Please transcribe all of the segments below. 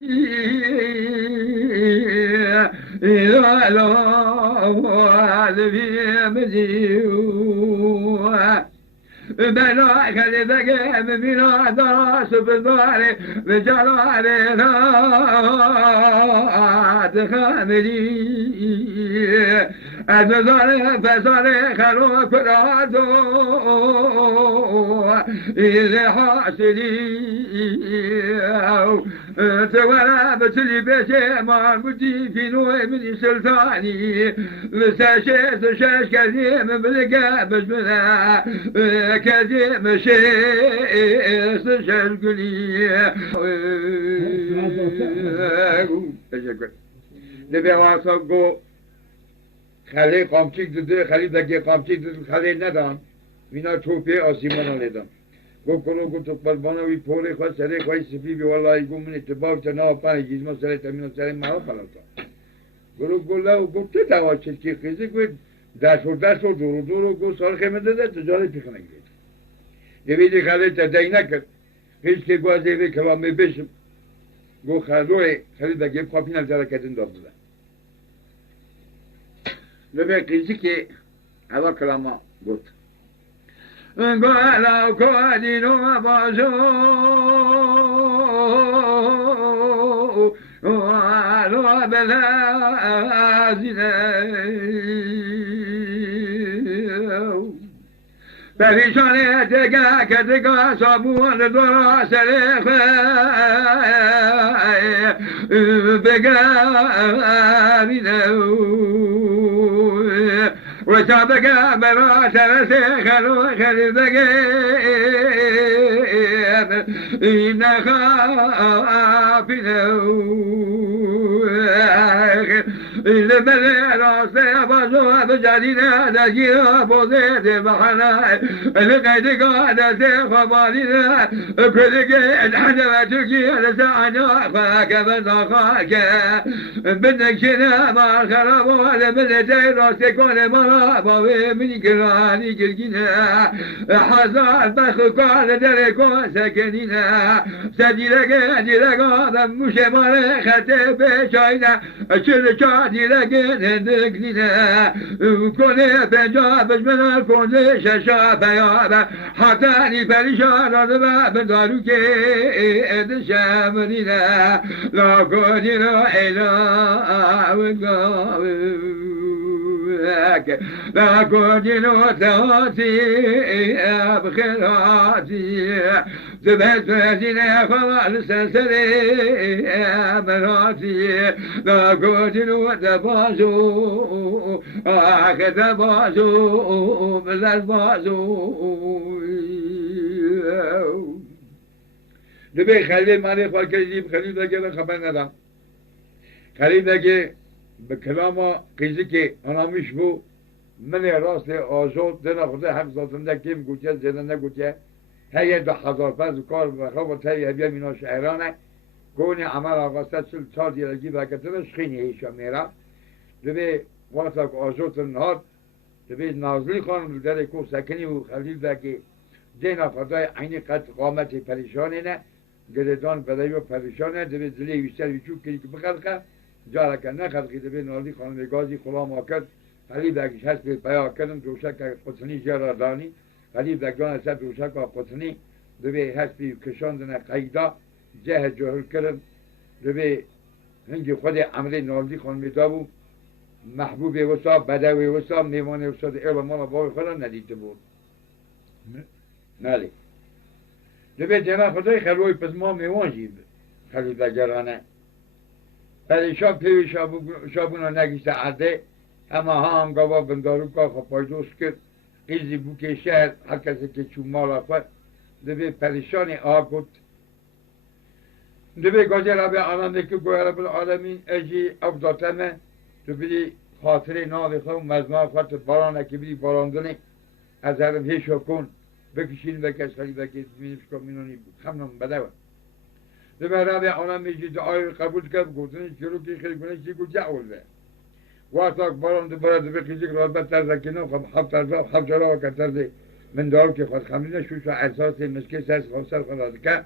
لا لا في مدينة بلا كذبك بلا دراس بداري بجلالي لا تخاملي أتزاري فزاري خلو كراتو إلي حاسلي تولى بتلي بيتي ما بدي في نوع من سلطاني لساشيت شاش كذيم بالقابش منها كذيم شيء شاش قلي تشكر نبي واصل خاله قامچیک داده خالی دگه قامچیک داده خاله ندان وینا توپی آسیمان آلیدم گو کنو گو تو قربانوی پوری خواه سره خواهی سفی بی والله گو من اتباق تا نا پنه گیزما سره تمین سره مرا پلاتا گو لو گو تو دوا چسکی خیزه گو دست و دورو گو سال خیمه داده تجاره پیخنه گید یویدی خاله تا دی نکرد هیچ که گو از ایوی کلامه بشم گو خالی دگه پاپین از حرکتن داده لبه قیزی که هوا کلاما گفت گولا کادینو بازو ولو بلازینه پریشانه تگه که تگه سابون دورا سره بگرینه وشابك برا سرسي خلو خلبك إن خافنا لمن راسي بازو بجارينا نجينا بوزيت بحنا لقيت قادة خبالينا كلك الحنا تجي لسانا فاك من خاك بدك شنا ما خرب ولا من راسي كون مرا باوي من كراني كركينا حزان بخ كان دركو سكنينا سديلك ديلك مش مال خته شاينا چل چادی لگن دکلینا کنه پنجابش من کنه ششا بیاب حتانی پریشان آدم بدارو که ادشامنینا لا کنینا ایلا لا کنینا تاتی بخیراتی زبد مدینه خال سنسری امراتی لا کنینا دبازو آخه دبازو بزر بازو دبی خیلی مالی خواه کردیم خیلی دگه خبر ندم خیلی دگه به کلام قیزی که آنامیش بو من راست آزاد دنا خدا هم زادنده کم گوچه زدنده گوچه هی 10,000 فرز کار بخواب هی بیا مینا شهرانه گونی عمل آقاسته چل 4 دیرگی بکتنش خینی ایشا میرا دبی وقتا آزاد نهاد دبی نازلی خانم در کو سکنی و خلیل دکی دینا خدای عینی قد قامت پریشانه نه گردان بدایو پریشانه دبی زلی ویشتر ویچوب کلی که بخلقه جارا که نخلقی دبی نازلی خانم گازی خلا ما کرد خلیل دکیش هست به بیا کردن دوشک قطنی جرا دانی خلیل دکان هست دوشک قطنی دبی هست به کشاندن قیدا جه جهل کردن دبی هنگی خود عمل نازلی خانم دابو محبوب وسا بدوی وسا میوان وسا ایلا مالا باوی خدا ندیده بود نالی دبی جناب خدای خلوی پس ما میوان جیب خلیل دکرانه پریشان پیوی شابونا نگیسته عده اما هم گوا بندارو که خب پایدوست کرد قیزی بو که شهر هر کسی که چون مالا خود دبی پریشانی آگود دبی گاجه ربی آنانده که گوه رب العالمین اجی افضاتمه دبی خاطر ناوی خود مزنا خود بارانه که بی باراندنی از هرم هیشو کن بکشین بکش خیلی بکش بینیش کن مینونی بود خمنام بدوه دبی ربی آنان میجی دعای قبول کرد گوتنی چلو که خیلی کنه چی گو جعول به وقتا باران دوباره دبی قیزی که رابط ترزه کنه خب حب ترزه و حب جرا و کترزه من دارو که خود خمینه شوش و احساس مسکه سرس خواستر خود که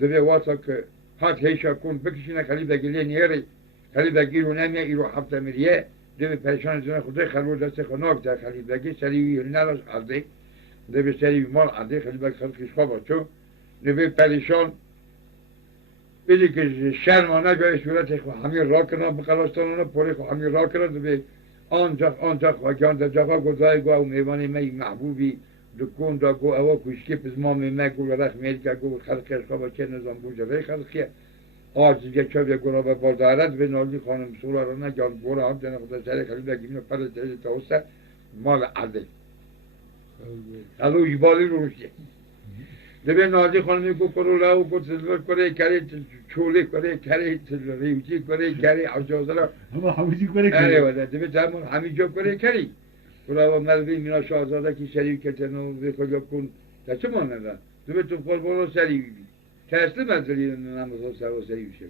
دبی واسا که هات هیشا کن بکشینه خلیبگی لی نیری خلیبگی رو نمیه ایرو هفته مریه دوی پریشان زنه خوده خلو دست خناک در خلیبگی سریوی نراش عرده دوی سریوی مال عرده خلیبگی خلقش خواه چو دوی پریشان بیدی که شرمانه جای صورت خو همین را کنن بقلاستانانه پوری خو همین را کنن دوی آنجا خواهیان در جفا گذای گوه و میوانی می محبوبی دکون دا گو اوا کشکی پزما میمه گو رخ میلکه گو خلقش خواه چه نظام بوجه ری خلقیه آجزگه چوب یک گرا به بازارت به نالی خانم سولا رو نگان گورا هم دنه خدا سری خلیب گیمینو پر جایی تاوسته مال عرده خلو جبالی روشیه دبی نازی خانمی کو کرو لاو کو تزلر کره کری چوله کره کری ریوچی کره کری عجازه همه کره اره وده دبی تمام همه جو کره کری کلا و مردی مینا شاهزاده کی شریف کتنو به کجا کن تا چه مانه دبی تو قربانو سری تسلیم از دلیل نماز سر سری بشه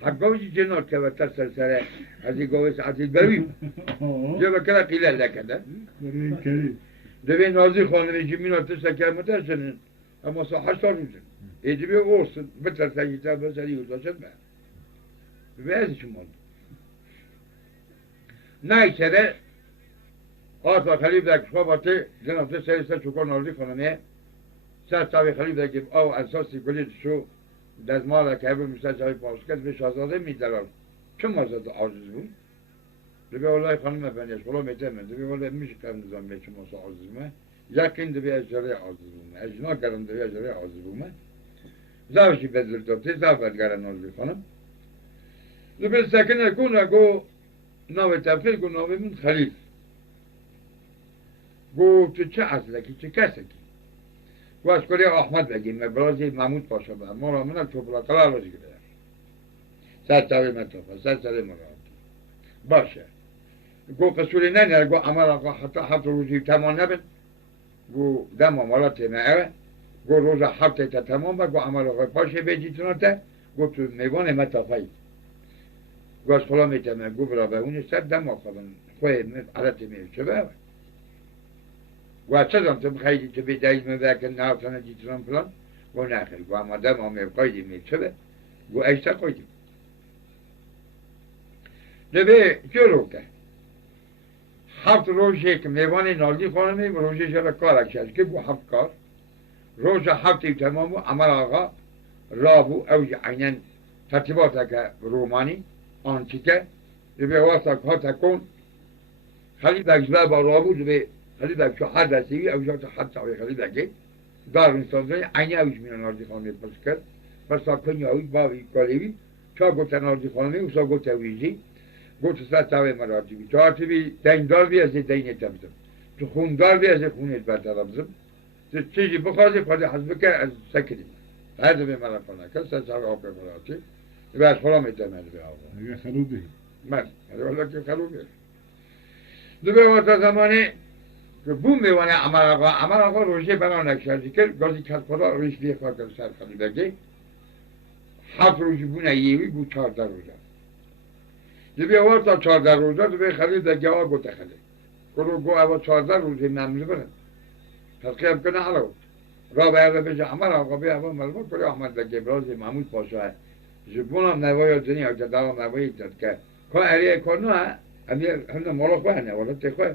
حقاوی جنات که وقت سر از این گاوش از این برویم جا بکره قیله لکنه دوی نازی خانمی جمین آتش سکر مترسنن اما سا 8 روزن ایدی بیا اوستن بترسن تا بسری اوزاشن به ازی شما نه کده آتا خلیب دک خواباته جنات سریسته چکار نازی خانمیه سر تاوی خلیب دکی او اساسی کلید شو دزمالا که هبه مشتر جای پاسکت به شازاده میدرار چون مازاد عاجز بود دبی والله خانم بنیش خلا میتمه دبی والله میشه کار نظام به چون ماسا عاجز مه یقین دبی اجاره عاجز بومه اجنا کردم دبی اجاره عاجز بومه زاوشی بزرگتوتی زاوت گرن نازی خانم دبی سکن کنه گو ناو تفکر گو ناو من خلیل گو تو چه اصله کی چه کسی کی گو از کلی احمد بگیم مبرازی محمود پاشا به ما من چوبلا کلا لازم گره سر تاوی متوفا سر سر مراد باشه گو قصوری نه گو عمل آقا حتی 7 روزی تمام نبین گو دم عمالات نه گو روز 7 تا تمام گو عمل آقا پاشه بیجیتون تا گو تو میوان متوفایی گو از خلا میتمه گو برا به اون سر دم آقا خواه علت میشه به گو از چه دم تو بخیلی تو بیدهید مبکن نه تنه جیتون پلان گو نخیر گو اما دم آمه قایدی میشه به گو ایسته قایدی دبی جلو که 7 روزی که میوان نازی خانمی و روزی شده کار اکشش که بو 7 کار روز 7 تمام بو عمل آقا رابو اوج عینن ترتیبات که رومانی آنتیکه دبی واسه که ها تکون خلیب اجزا با رابو دبی خلیب اجزا حد رسیوی اوجات حد تاوی خلیب اجزا دار انسان زنی عینه اوج میان نازی خانمی پس کرد پس کنی اوی باوی کالیوی چا گوت نازی خانمی و سا گوت اویزی گوت سر تاوی مراتبی تارتبی دیندار بی از دینت بزم تو خوندار بی از خونت برتر بزم تو چیزی بخوازی خواهی حضب که از سکریم هر دو به مرا کنه که سر تاوی آقای مراتی به از خلا میتمد به آقا اگه خلوبی من والا که خلوبی دو به وقت زمانی که بوم میوانه عمل آقا روشی بنا نکشدی که گازی کت خدا روش بیه خواهد سر خلی بگی 7 روزی بونه یهوی بود 14 روزه دبی اول تا 14 روزه دبی خرید دیگه آقا گوته خرید گلو گو اول 14 روزه ممنون برن تسقیب کنه حالا را به بشه عمل آقا بی اول ملمون کلی احمد دیگه برازی محمود پاشا جبون هم نوای دنیا که دارم نوایی داد که که اریه کنو هم مالا خواه نه ولی تخواه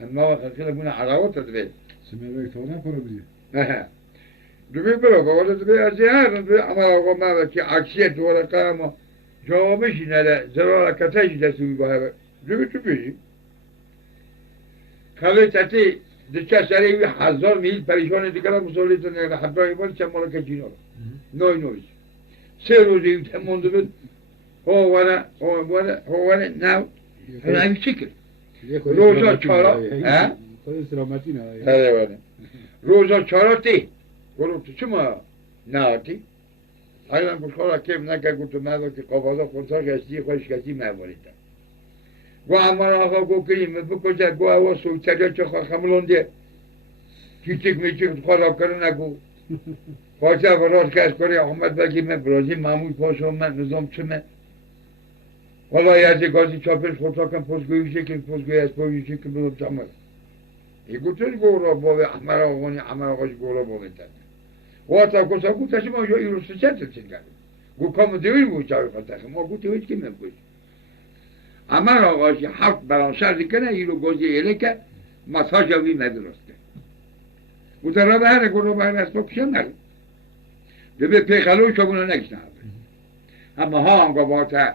هم نوا خلقی بونه علاوات دبی سمیوه اکتانا پرو بیه نه دبی برو ولی دبی از هر دبی عمل آقا ما که عکسیه دوره قرم جوابشی نره زرار کتایش دستوی باید دبی تو بیشی خاله تاتی دچار سری 1000 میل پریشان دیگر مسئولیت نه حتی ایوان چه مال کجینو نویش 3 روزی تموند بود هو وره نو همین شکل روزا 4 ها خود سلامتی نه آره روزا 4 تی گلو تو چما ناتی حالا بخورا که نکه گفتم نه که قوالا خودسا گشتی خوش گشتی موالیده گو اما آقا گو کریم بکشه گو اوا سوچه چه خواه خملونده کیچک میچک خدا کرو نگو خواهشه وراد کش کنی احمد بگیم برازی معمول پاشو من نظام چمه والا یزی گازی چاپش خودسا کن پسگویی شکل پسگویی از پویی شکل بودم چمه ای گوتوش گو را باوی احمر آقانی احمر آقاش گو را باوی تنه واتا کسا گو تشما یا ایروسو چه تلچین کرد گو کام دوی بود جای خاطر ما گو تویش که میبود اما آقاشی حق بران شرط کنه ایلو گوزی ایله که مساج اوی ندرسته گو در را بهره گو رو بهره اسباب کشم نره دوی پیخلو شبونه نکشنه اما ها هم گواتا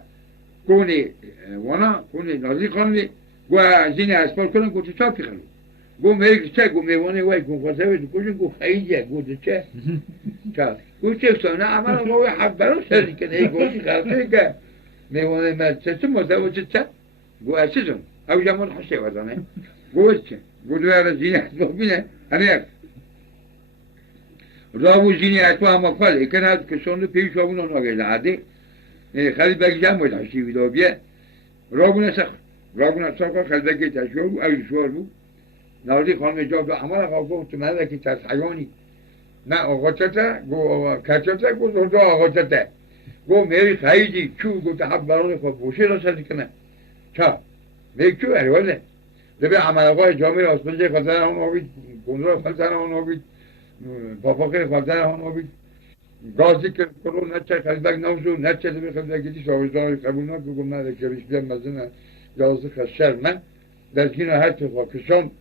کونی وانا کونی نازی خانمی گو زین اسباب کنن گو چه پیخلو گو میگه چه گو میوانه وای گو خواسته وید گوشن گو خیجه گو چه چه گو چه سانه اما گو حق بران شرط کنه ای گوشی خلقه که میوانه من چه مزاو چه گو اسیزم او جمال حشه وزانه گو چه گو دوار زین اسباب بینه هنه راو زینی اسباب هم اکفال ایکن هست کشون پیش وابون آن آگه لعده خیلی بگی جمع باید حشی ویدو بیه راو نسخ خیلی بگی تشوار بود او شوار بود نازی خانم جاب عمل آقا گفت من که ترس حیانی نه آقا چته گو کچته گو زرده آقا چته گو میری خیلی چو گو حق بران خود بوشه را سرزی کنه چه میری چو اروله دبی عمل آقا جامعه آسپنجه خواستن هم آبید گندرا خواستن هم آبید پاپاقه خواستن هم آبید گازی که کرو نچه خلیبک نوزو نچه دبی خلیبکی شاوزداری قبول نکو گم نده که ریشبیم مزنه یازده خشر من در جین هر تفا کشان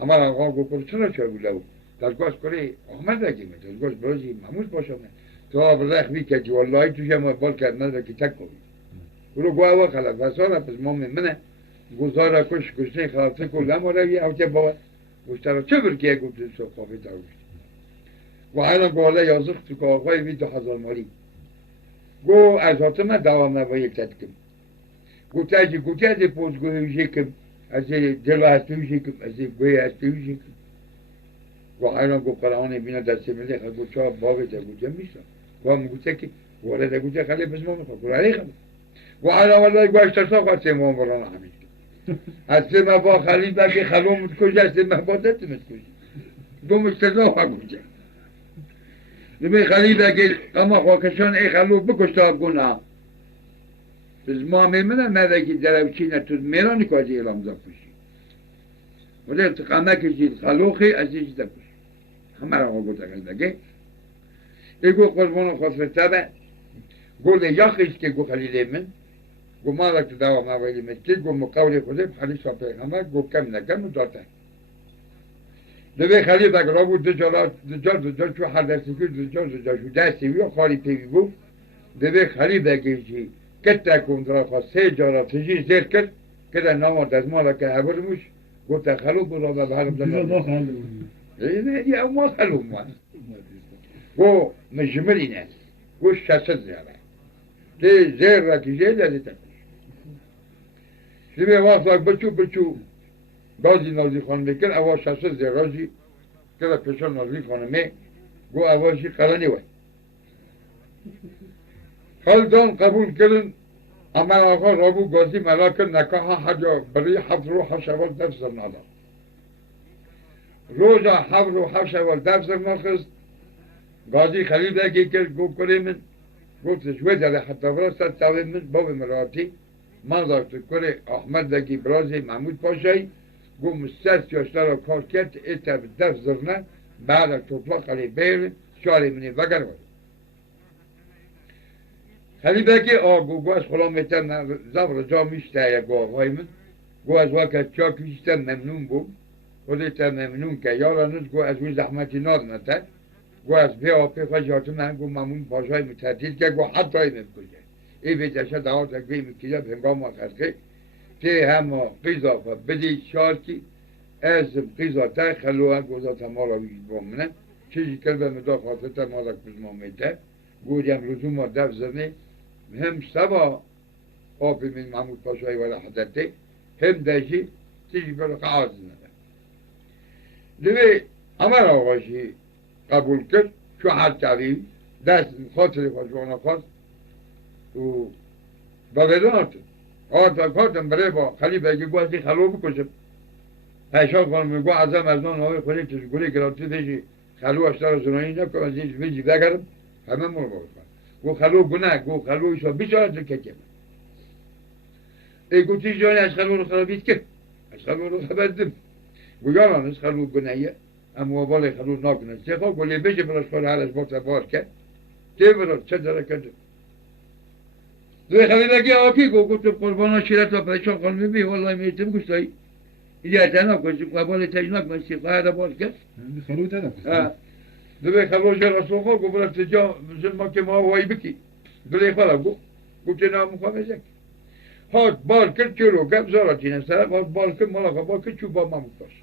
اما آقا گفت چرا چه بوده بود درگاش کره احمد رگیمه درگاش برازی مموز باشم تو آبرخ بی که والله توش هم بال کرد نداره که تک کنی برو گوه و خلق فسانه پس مام منه گذاره کش کشنه خلاصه کل هم روی او چه باید گوشتر چه برکه گفت سو خوابه داروشت و الان گواله یازخ تو که آقای بی 2000 مالی گو از حاتمه دوام نبا یک تدکم گو تاجی گو تاجی پوز گوه کم از دل هستویشی کم از گوی هستویشی کم و الان گو قرآن بینا دسته میده خود گو چا باقی تا گو جمع میشتم گو هم گوته که گوله دا گوته خلی بس ما میخواه گو علی خلی و الان والله گو اشترسا خواهد سه ما بران همین از سه مبا خلی بگی خلو متکوش از سه مبا دست متکوش دو مسترزا خواه گوشه نمی خلی بگی اما خواهکشان ای خلو بکشتا گونه biz memedeki derevçine tuz merani kazi elam zakuşi. Öyle tıkamak için haluki aziz de kuş. Hamara o gota kalbage. Ego kozmono khosfetabe. Gol yakış ki go halilemin. Go malak devam aveli metti go mukavle kode hadis ve peygamber go kem kem dota. Deve khali da grobu de şu hadisi de şu dersi yok khali pevi bu. Deve khali da geçi کتا کندرا خواست سه جارا تجی زیر کرد که در نامات از مالا که عبرموش گفت خلو برا به بحرم دنم یه ما خلو ما گو مجملی نه گو شست زیاره که زیر را که زیر داده تکش شبه وقت بچو گازی نازی خانم بکن اوا شست زیر رازی که در پشان نازی خانمه گو اواشی قرنی وی خالدان قبول کردن اما آقا رابو گازی ملاک نکاح حجا برای 7 روز 7 شوال دفزر نادا روزا 7 روز 7 شوال دفزر ناخست گازی خلیل اگه کرد گو کره من گفتش وی داره حتی برستد تاوی من باب مراتی من داشت کره احمد دکی برازی محمود پاشایی گو مسترس یاشتر را کار کرد ایتا به دفزر نه بعد توپلا خلی بیر شاری منی وگر وی خیلی بگی گو از خلا میتر زبر جا میشته یا گو آقای من گو از وقت چاک میشته ممنون بود خودت ممنون که یارانوز گو از وی زحمتی ناد نتر گو از بی آپی خواهد من گو ممنون پاشای متحدید که گو حتی ممکنه ای بیدشه دهات اگوی میکنه به هنگام خرقه تی همه قیزا خود بدی شارکی از قیزا تر خلوه گوزا تمالا ویجد بامنه چیزی کرده مدا خاطر تمالا کزمان میتر گویم رزوم و دف زنه هم سبا آبی من محمود پاشای ولی حضرته هم داشی تیجی برو قعاد نده دوی عمر آقاشی قبول کرد چو حد تعویل دست خاطر خواست خواست و بغیرات کارتم برای با خلی بگی گو ازی خلو بکشم پیشان خانم گو ازم از نان آقای خودی تشگولی گراتی دیشی خلو اشتر زنایی نکن از اینج بیجی بگرم همه مورو باید گو خلو گناه گو خلویشا بیچارت رو که ای گو چیز جانی از خلو رو خرابید که از خلو رو خبردم گو یاران از خلو گناهیه اما بالا خلو ناکنه چه خواه گو لیبشه براش کار هر از باتا بار کرد تی براد چه داره کرده دوی خلیدگی آکی گفتم قربانا شیرت و پریشان خانمی بی والله میتم گوشتایی اینجا اتنا کنشی قبال تجناک منشی خواهد باز کس خلو تدف دوی خلوش رسول خواه گفت تجا ما که ما وای بکی دوی خواهد گفت نام مخواه هات بال کرد جلو گم زارتی نسره بال کرد مالا بال کرد چوبا محمود پاشا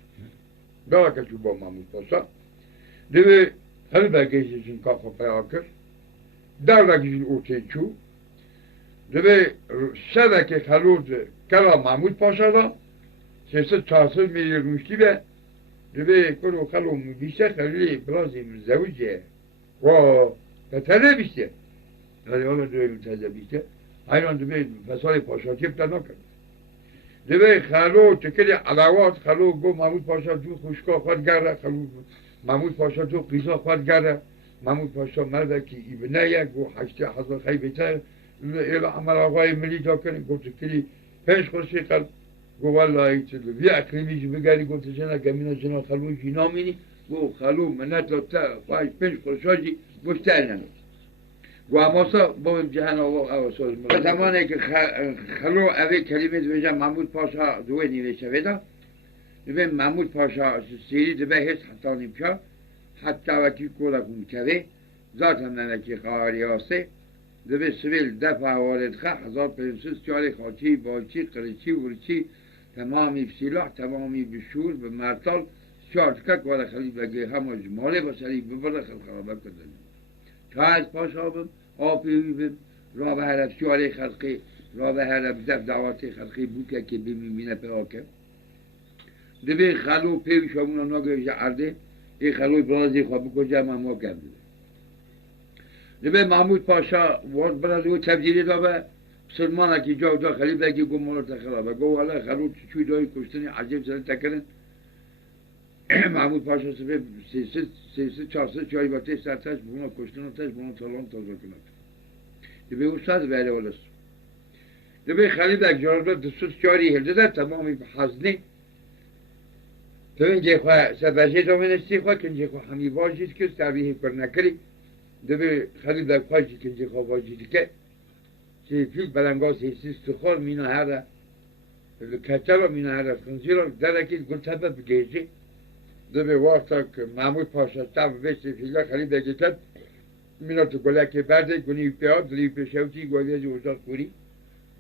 دارا که چوبا محمود پاشا دوی خلیدگیشون کافا پیار کرد دردگیشون اوچه چو دوی شبک خلود کلا محمود پاشا دا 300-400 میلیون روشتی به دوی کرو خلو بیشتر خلیلی بلازیم زوجه و پتره بیشتر ولی حالا دوی متزه بیشتر ایران دوی فسال پاشا تیبتا نکرد دوی خلو چکلی علاوات خلو گو محمود پاشا تو خوشکا خود گره خلو محمود پاشا تو قیزا خود گره محمود پاشا مرده که ایبنه یک گو 8,000 خیبته ایلا عمل آقای ملی تا کنی گو چکلی 5 خورشی قلب گو والله ایچه دوی اقلیمیش بگری گو تشنه کمینا جنا خلوش نامینی گو خلو منت تا 5 خورشاجی گوشتر نمید و اماسا با جهان آواساز ملا زمانه که خلو اوه کلمه دویجه محمود پاشا دوی نیوشه ویدا دوی محمود پاشا سیری دوی هست حتی نیمچا حتی وکی کولا کنکوه ذات هم نمکی خواهری آسه دوی سویل دفع وارد خواه 1500 خاکی باچی قرچی ورچی تمامی بسیلاح تمامی بشور به مرتال شارتکک وارد خلیب بگه همه جماله بسری ببرد خلقرابه کردن تا از پاشا بم آبی بم را به هرب شواره خلقی را به هرب دعوات خلقی بوکه که بمیمینه پیاکه دوی خلو پیو شامونا ناگویش عرده ای خلوی برازی خواه بکجه ممو کرده دوی محمود پاشا وارد برازی تبدیلی دابه سلمان که جا داخلی بگی گو مولا تخلابه گو حالا خلو چوی دایی کشتنی عجیب سر تکرن محمود پاشا سبب 300-400 چایی باته سرتش بونا کشتن تش بونا تالان تازه کنند دوی استاد بله ولست دوی خلیب یک جارده 200 چاری هلده در تمامی حزنی تو اینجا خواه سبجه دومینستی خواه که اینجا خواه همی واجید که تبیه کر نکری دوی خلیب یک خواهی که اینجا خواه واجید که چه فیل بلنگا 300 سخار مینا هره کچل مینا هره خنزیر درکی گل تبه بگیجی دوی وقتا که محمود پاشا تب بشت فیلا خلیب یکی کد مینا تو گلک برده گونی پیاد دلی پیشوتی گویه جو وزاد خوری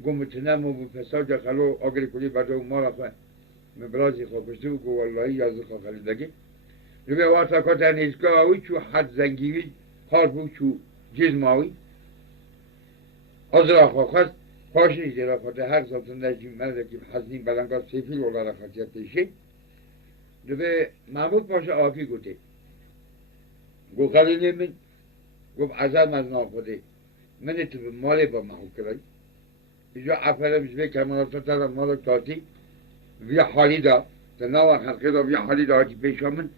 گمتنم و بفساج خلو آگر کلی برده و مالا خواه مبرازی خواه پشته و گو واللهی یازده خواه خلیب دگی دوی وقتا که تنیزگاه آوی چو حد زنگیوی خار بود چو جزم آوی آزرا خواه خواست پاشنی زیرا خواهده هر سالتون نجیم مرده که حزنین بلنگاه سیفیل اولا خواستیت پیشه دوی محمود پاشا آکی گوته گو خلیلی من گفت ازم از ناخوده من تو به مالی با محو کرای اینجا افرم جبه کماناتا تا مال تاتی وی حالی دا تا نوا خلقی دا وی حالی دا که پیشا من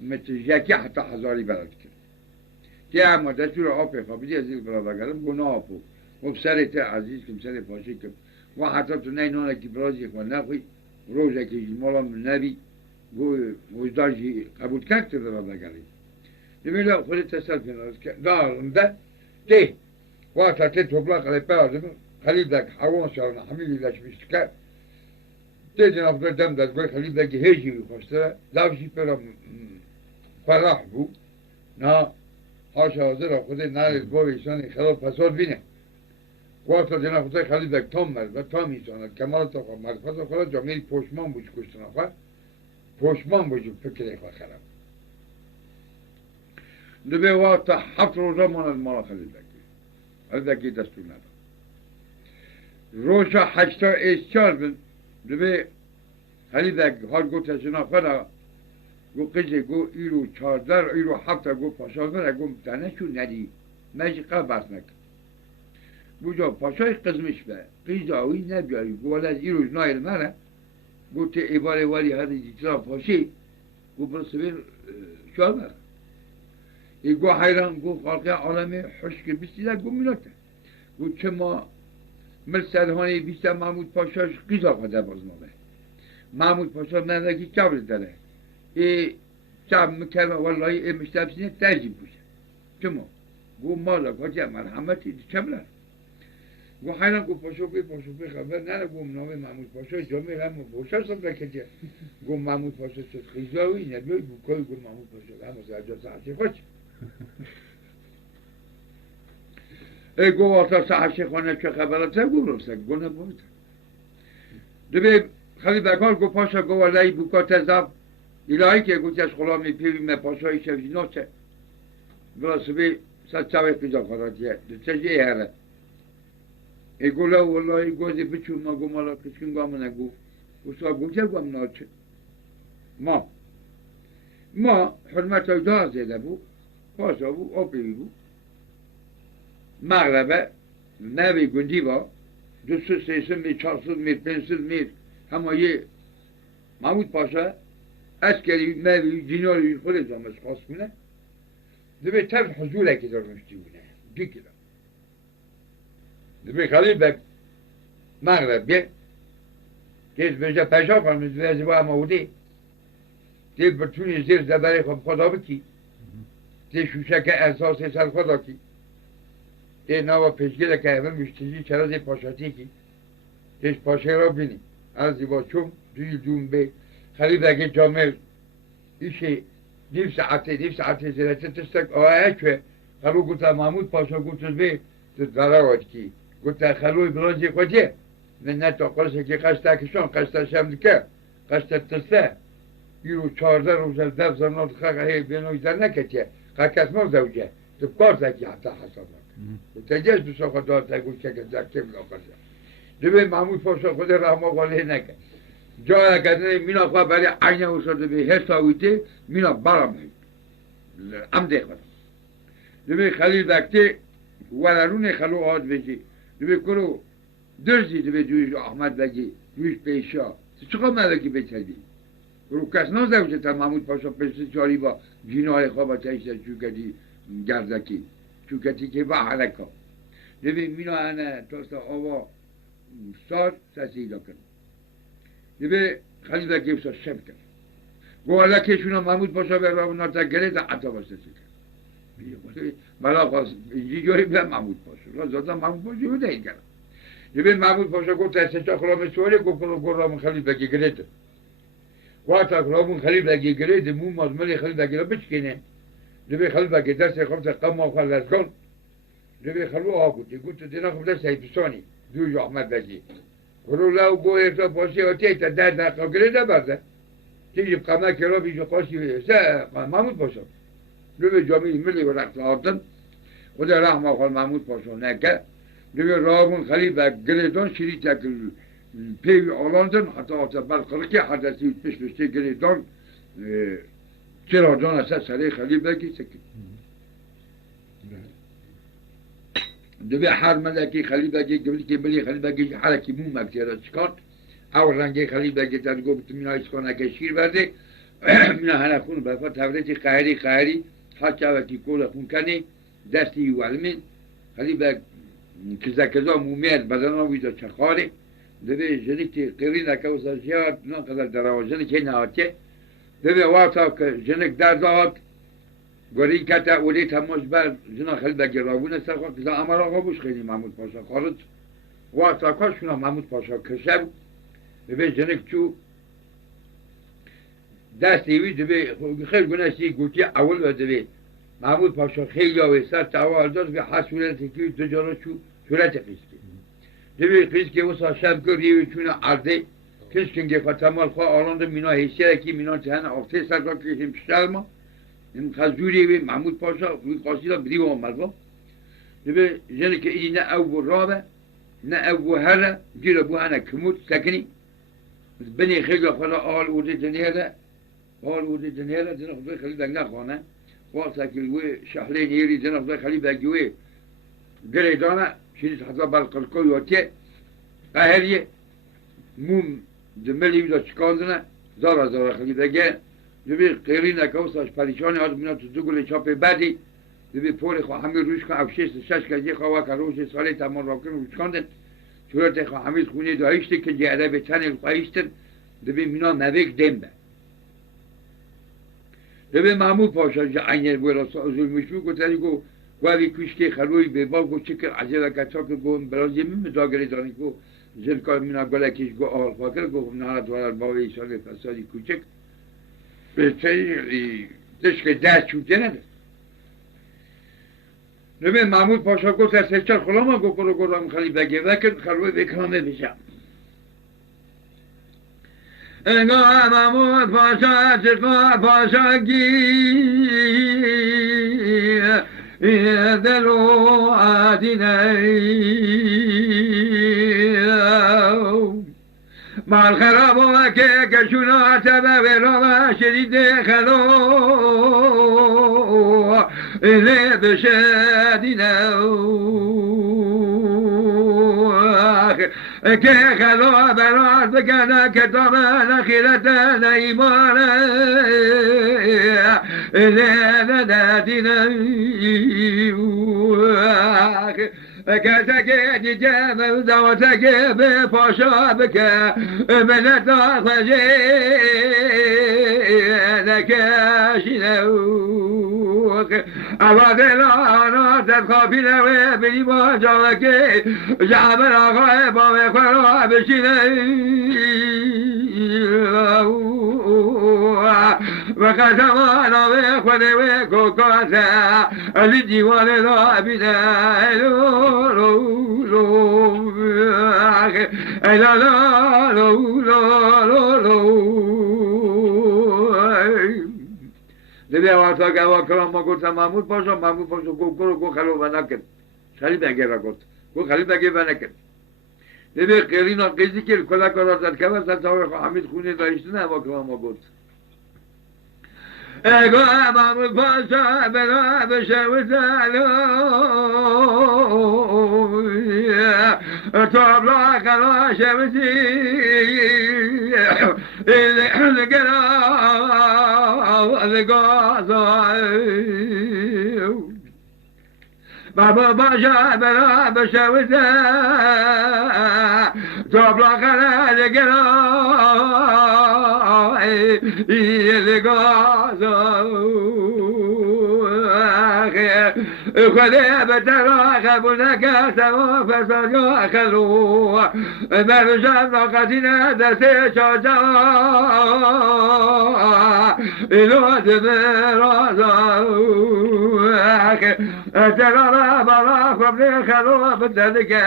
مثل یکی حتی هزاری برد کرد که اما دستور آپی خوابیدی از این برادرگرم گو نا آپو گفت سرت عزیز کم سر پاشی کم و حتی تو نینانه که برازی خواه نخوی روزه که مالا من نبی گو وجدانجی قبول کرد تو برادرگری نمیلا خودی تصل کنارست که دارنده ده وقتا تی توبلا قلی پرادم خلیب دک حوان شارن حمیلی دک بیشت کرد ده جناب در دم داد گوی خلیب دکی هیجی بی خوشتره لفشی پرا فرح بو نا هاش حاضر خودی نرد گوی ایشانی خلال پسال بینه وقتا جناب خودی خلیب دک تام مرد و تام ایشاند کمال تا خواه مرد فضل خدا جامعی پوشمان بوش کشتن خواه پوشمان بوش فکر خواه خرم دوی وقتا 7 روزا ماند مالا خلیب دکی خلیب دکی دستور نداد روشا 8 ایستیار بین دوی خلیب دکی حال گو تشنا خدا گو قیزه گو ایرو 14 ایرو 7 گو پاشا بره گو متنه شو ندی مجی قبل بس نکن بوجا پاشای قزمش به قیزه آوی نبیاری گو ولی از ایروز نایل منه گو تی ایباره ولی هده جیترا پاشی گو برسویر شال بره گو حیران گو خالقی عالم حشک بسیده گو میناته گو چه ما مرسدهانی بیسته محمود پاشاش قیزا خواده بازنامه محمود پاشا مردکی قبل داره شب مکرمه والله ای مشتبسینه ترجیم پوشه چه ما گو مالا کجا مرحمتی چه بلر گو حیران گو پاشو بی خبر نره گو نام محمود پاشا جامعه هم پاشا صبح که گو محمود پاشا شد خیزاوی نبیای گو کای گو محمود پاشا هم زرجا ساعتی خوش ای گو آتا ساعتی خانه چه خبرات گو رسک گو نبود دبی خیلی بگار گو پاشا گو ولی بکات زب الهی که گو تش خلامی پیوی من پاشای شفی ناچه براسبی ست چاوی پیدا خاراتیه چه هره ای گولا والله گوزی بچو ما گو مالا کشکن گام نگو گوسا گوچه گام ناچه ما حرمت های دار زیده بو پاسا بو آپیوی بو مغربه نوی گندی با 200 300 میر 400 میر 500 میر همه محمود پاشا اسکری نوی جیناری خود دامش خواست کنه دبی طرف حضوره که دارمشتی بونه دیگه دبی خلیل بک مغرب بیه که بجا پشا کنم از با اماودی دی برتونی زیر زبری خب خدا بکی دی شوشک احساس سر خدا کی دی نوا پیشگیر که همه مشتیجی چرا دی پاشاتی کی دیش پاشه را بینی از دیبا چوم دوی دوم به خلیل بک جامل ایشی دیو ساعتی زیرچه تستک آه که خلو گوتا محمود پاشا گوتوز بی تو دراواد کی گوتا خلوی برانجی خودیه نه تا قرصه که قشتا کشان قشتا شمدکه قشتا تسته یرو 14 روز دف زنات خاقه هی بینوی در نکتیه قاکس ما زوجه تو کار زکی حتی حسابات تجیز بسا خدا تگوش که زکی بلا قرصه دوی محمود پاشا خود رحمه قاله نکه جای کدنه مینا خواه برای عینه و شده به حساویته مینا برام عمده خدا دوی خلیل بکته ولرون خلو آد بشی دوی کرو درزی دوی دویش احمد بگی دویش پیشا چقدر ملکی بچدی رو کس نازوشه تا محمود پاشا پشت چاری با جینای خواه با تایشت چوکتی گردکی چوکتی که با حرکا دوی مینا انه تاستا آوا سار سسیدا کن دیگه خلیل بک گفت شب کرد گو حالا که شونا محمود پاشا به راه ناتا گرید عطا واسه کرد بلا خواست اینجی جوری بلن محمود پاشا را زادن محمود پاشا بوده این کرد دیگه محمود پاشا گفت استشا خلام سوالی گفت رامون خلیل بک گرید وقت رامون خلیل بک گرید مون مازملی خلیل بک را بچکنه دیگه خلیل بک درس خواست قم آخر لرگان دیگه خلو آقا گفت دینا خب درس ایپسانی دوی احمد بکی رو لو گو ایتا پاسی آتی ایتا در دقیقه گره نبرده تیجی قمه کرا بیجو قاسی محمود پاشا لو جامعی ملی و رقص آردن خود رحمه خال محمود پاشا نکه لو رامون خلیل بک گره دان شیری تکل پیوی آلاندن حتی آتا بلقرقی حدثی پشتی گره دان چرا جان اصلا سره خلیل بکی سکن دوی هر ملکی خلیل بگی قبلی که بلی خلیل بگی حرکی مو مکتی را چکارد او رنگی خلیل بگی در گفت مینا ایسکانه که شیر برده مینا هنه خون بفا تورتی قهری حتی وکی کول خون کنی دستی والمین خلیل بگ کزا مومید بدن آویدا چخاره دوی جنیتی قیری نکوزا زیاد نه قدر دروازنی که نهاته دوی واتا که جنک در داد گوری کتا اولی تماش بر جنا خیلی بگی راگونه سرخواه کزا امر آقا بوش خیلی محمود پاشا خارج واتا کاشونا محمود پاشا کشب ببین جنک چو دست ایوی دوی خیلی گنشتی گوتی اول و دوی محمود پاشا خیلی آوی سر تاوال داد به حسولتی که تجارا چو صورت قیسکی دوی قیسکی وسا شب گریوی چون عرده کشکنگی فتمال خواه آلاند مینا حیثیه که مینا تهن آفته سرکا کشیم پشتر ما این خزوری به محمود پاشا وی قاصیدا بدی و آمد به جنی که این نه او رابه نه او هر جیره بو انا کمود سکنی بنی خیلی خلا آل اوده دنیره جناب خدای خیلی بگ نخوانه واسه که وی شهلی نیری جناب خدای خیلی بگوی گریدانه شدید حتی بالقلقوی وقتی قهریه موم دملی ویدا چکاندنه زارا خیلی بگه دوی قیری نکوساش پریشانی آد مینا تو دوگل چاپ بدی دوی پول خواه همه روش کن او 6 که خواه که روش سالی تمان را کن روش کندن صورت خواه همه خونه دایشتی که جهده به تن خواهیستن دوی مینا موک دم به دوی محمود پاشا جا اینه بوی را ظلمش بو گفتنی گو ولی کشکی خلوی به با گو چکر عجله کچا که گوم برازی مزاگری دانی کو زیر کار مینا گله کش گو آل فاکر گو نهارت ورار باوی سال فسادی کوچک به چه دشک دست چوته نده نبی محمود پاشا گفت از سچار خلاما گو کرو گرام خلی بگیر وکر خلوی بکرامه بشم انگاه محمود پاشا چکار پاشا گیر دلو عدینه مال خراب و که کشونا تبه ورا شدید خلو اینه بشدینه که خلو برات بکنه کتاب نخیرت نیمانه اینه ندینه کتک دیگه دوتک به پاشا بکه ملت آخوزه نکشینه اوادل آنا تدخافی نوه بینی با جاوکه جعبر آقای با مخورا بشینه و قسمان آوه خوده و کوکاسه علی دیوان را بینه لو لو لو لا لا لو لو لو دیدی وقتا که واکرام ما گفتم محمود پاشا گو کرو گو خلو و نکن خلی بگه را گفت گو خلی بگه و نکن دیدی قیرین و قیزی که کلا کرا زد که وسط ساوی حمید خونه داشته نه واکرام ما گفت اگو محمود پاشا بنا بشه و زلو تابلا خلا شمسی بابا باشا بنا بشه و زلو تابلا خلا خدا بترا خبونك سوا فسجا خلو مرجان قدنا دسه شجا الواد مرازا ترى بلا قبل خلو بدلك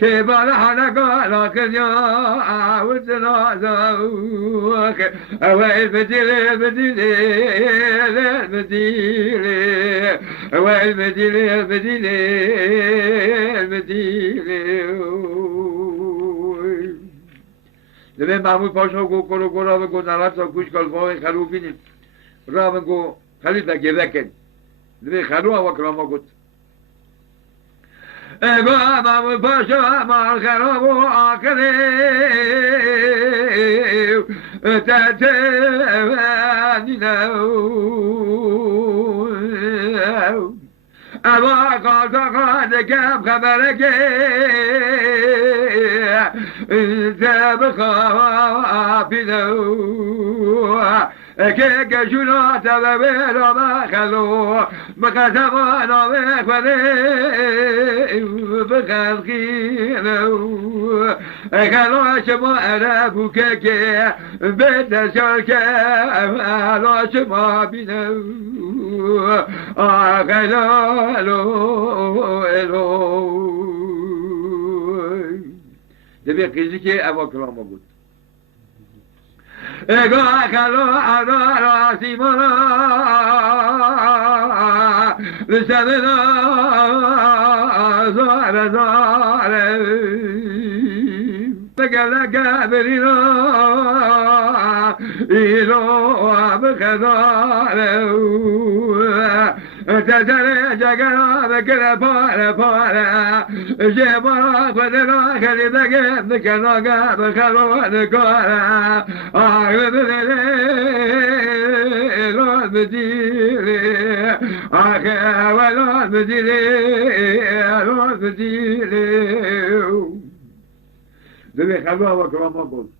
كبال حنقا لكن يا ودنا اويل بديل لبه محمود پاشا گو کرو گو را بگو نرد تا کش کل فاقی خلو بینیم را بگو خلی تا گره کن لبه خلو هوا کلاما گود اگو محمود پاشا مال خراب و آکره اما قاطقات کم خبره که تبخافی دو که کشونا تبه را بخلو مقدمانا بخوره بخلقینو خلا شما عربو که بتشار که حالا شما بینو خلالو الو دبی قیزی که اوا کلامو بود اگاه خلو عدا راسیمانا لشدنا زار زاره بگلک برینا ایلو بخداره تجره جگرا بکره پاره جبارا خودنا خلی بگه بکناگه بخلوان کاره آگه بلیله لان بدیله آگه ولان بدیله لان بدیله دبی خلوه و کلاما بود